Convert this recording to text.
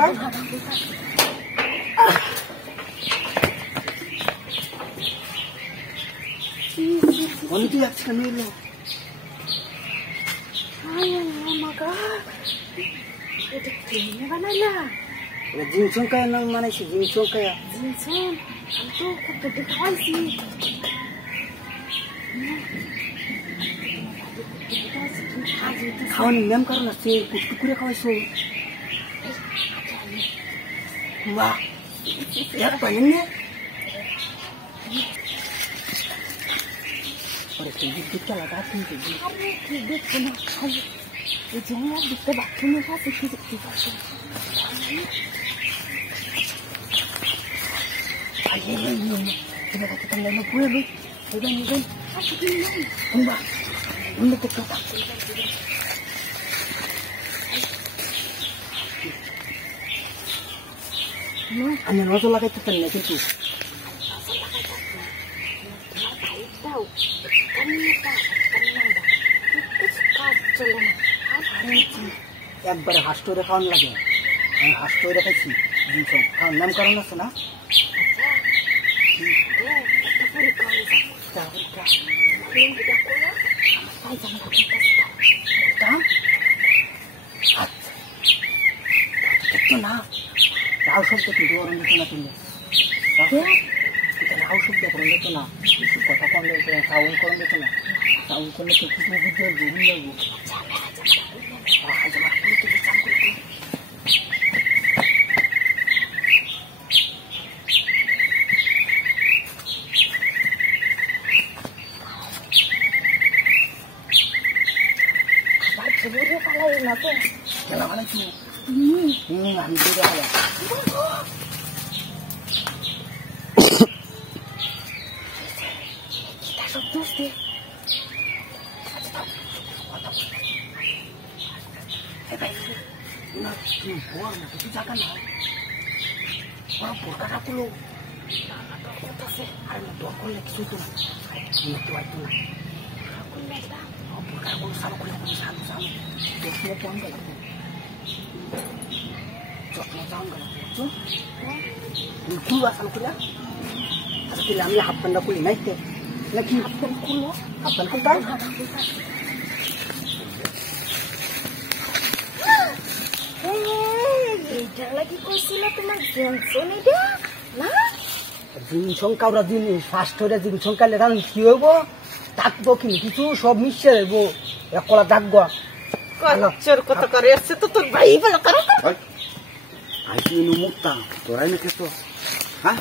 কোথায় অনেক যাচ্ছে কেন এলো জিনিস সংখ্যা নাম মানাইছি জিনিস সংখ্যা খাওয়ানি ম্যাম কারণ আছে কুটকুট করে খাওয়াইছো বাহ এক পাইলেন না Ora che ditta la data in cui che detto no e già mi ha detto ma che mi fa se ti faccio ai no che mi ha detto che non può lui e ven umba umba che fa no anne non so la che ti fanno che tu একবারে হাস্টোরে খাওয়ান লাগে আমি হাস্টোরে খাইছি জিনিস খাওয়ার নাম কারণ আছে না না রাও শব্দ কিন্তু ওরম দিত না কিন্তু রাও শব্দ করুন দিত না কথা কমলে সাউন্ড করুন দিত না সাউন্ড করলে তো কিছু বুঝতে জরুরি লাগবো আমি হাফ প্যান্টটা খুলি নাইতে নাকি হাফ প্যান্ট খুললো হাফ প্যান্ট খুলতাম জিনিস কাউরা জিনিস ফার্স্ট হয়ে জিনিস কালে কি হইব থাকবো কিন্তু কিছু সব মিশে রইব এক কলা থাকবো কত করে আসছে তো তোর ভাই বলো করো আইসি মুক্তা তোরাই না কেতো হ্যাঁ